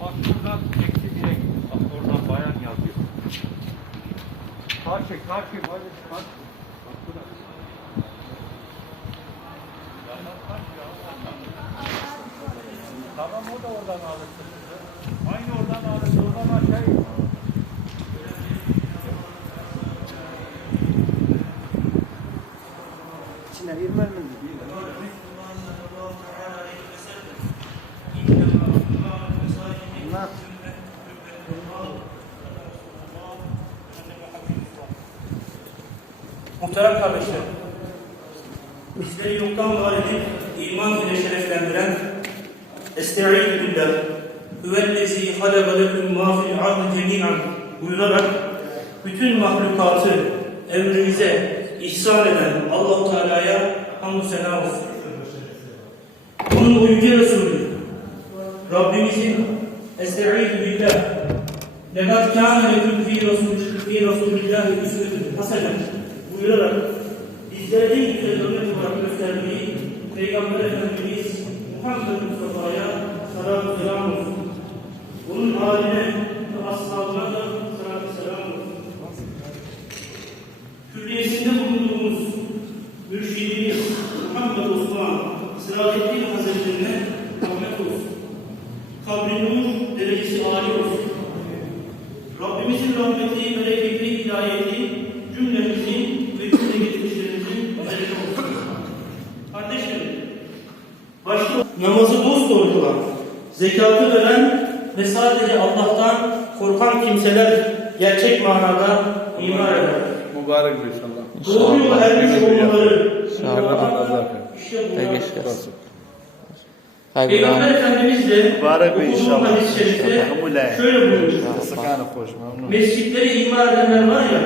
Bak buradan eksi direkt. Bak oradan bayan yazıyor. Sağ çek. Hadi bak. Bak bu da. Tamam o da oradan alırsın. Aynı oradan alırsın. Oradan aşağı in. İçine girmez mi? Bunlar Muhterem kardeşlerim, bizleri yoktan var edip iman ile şereflendiren Estaizu billah huvellezî halaka lekum mâ fil ardı cemî'an buyurarak bütün mahlukatı emrimize ihsan eden Allah-u Teala'ya hamdü sena olsun. Onun o yüce Resulü Rabbimizin Estaizu billah لَقَدْ كَانَ لَكُمْ فِي رَسُولِ اللّٰهِ اُسْوَةٌ حَسَنَةٌ buyurarak bizlere en güzel örnek olarak gösterdiği Peygamber Efendimiz Muhammed Mustafa'ya salatü selam olsun. Onun haline ve ashabına da salatü selam olsun. Külliyesinde bulunduğumuz mürşidimiz Muhammed Osman Sıradettin Hazretlerine rahmet olsun. Kabri nur, derecesi âli olsun. Rabbimizin rahmeti, bereketi, hidayeti cümlemizin ve cümle geçmişlerimizin üzerine olsun. Kardeşlerim, başta namazı dosdoğru kılan, zekatı veren ve sadece Allah'tan korkan kimseler gerçek manada iman eder. Mübarek inşallah. Doğru yola ermiş olmaları işte bunlar. Peygamber Efendimiz de Mübarek inşallah. Hadis-i şerifte şöyle buyuruyor. Mescitleri imar edenler var ya,